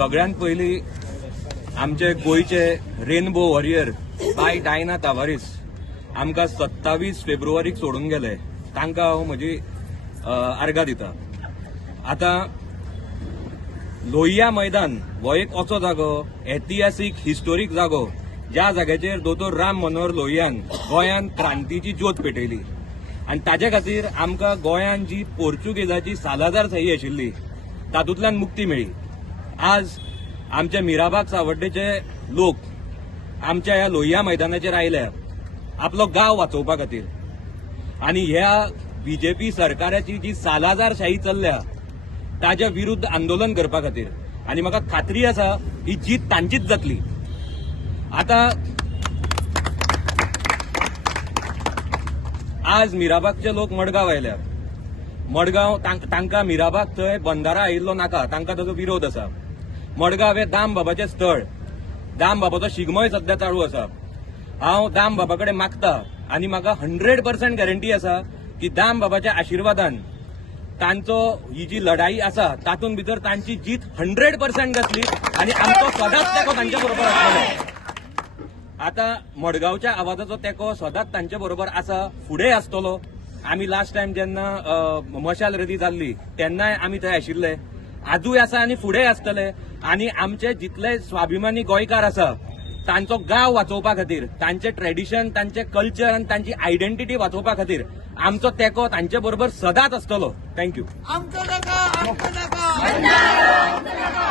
सगळ्यात पयलीं आमचे गोयचे रेनबो वॉरियर बाय डायना तावारीस आमकां 27 फेब्रुवारीक सोडून गेले. तांकां हांव म्हजी आर्गां दिता. आतां लोहिया मैदान हो एक असो जागो, ऐतिहासीक हिस्टोरीक जागो, ज्या जाग्याचेर दोतोर राम मनोहर लोहियान गोंयांत क्रांतीची ज्योत पेटयली. आनी ताजे खातीर आमकां गोंयांत जी पोर्चुगेजाची सालाजारशाही आशिल्ली तातूंतल्यान मुक्ती मेळ्ळी. आज आमच्या मिराबाग सावड्डेचे लोक आमच्या ह्या लोहिया मैदानाचेर आयल्या आपलो गांव वाचोवपा खातीर. आनी ह्या बीजेपी सरकाराची जी सालाजारशाही चल्ल्या ताच्या विरुद्ध आंदोलन करपा खातीर. आनी म्हाका खात्री आसा ही जीत तांचीच जातली. आता आज मिराबागचे लोक मडगांव आयल्या. मडगांव तांकां मिराबाग थंय बंदारा आयिल्लो नाका, तांकां ताचो विरोध आसा. मडगांव हे दाम बाबाचें स्थळ, दाम बाबाचो शिगमोय सध्या चालू आसा. हांव दाम बाबा कडेन मागता आनी म्हाका 100% गॅरंटी आसा की दाम बाबाच्या आशिर्वादान तांचो ही जी लढाई आसा तातूंत भितर तांची जीत 100% जातली आनी आमचो सदांच तेंको तांचे बरोबर आसतलो. आता मडगांवच्या आवाजाचो तेंको सदांच तांचे बरोबर आसा, फुडें आसतलो. आमी लास्ट टायम जेन्ना मशाल रॅली जाल्ली तेन्नाय आमी थंय आशिल्ले, आजूय आसा आनी फुडेंय आसतले. आनी आमचे जितले स्वाभिमानी गोंयकार आसा तांचो गांव वाचोवपा खातीर, तांचे ट्रेडिशन, तांचे कल्चर आनी तांची आयडेंटिटी वाचोवपा खातीर आमचो तेंको तांचे बरोबर सदांच आसतलो. थँक्यू.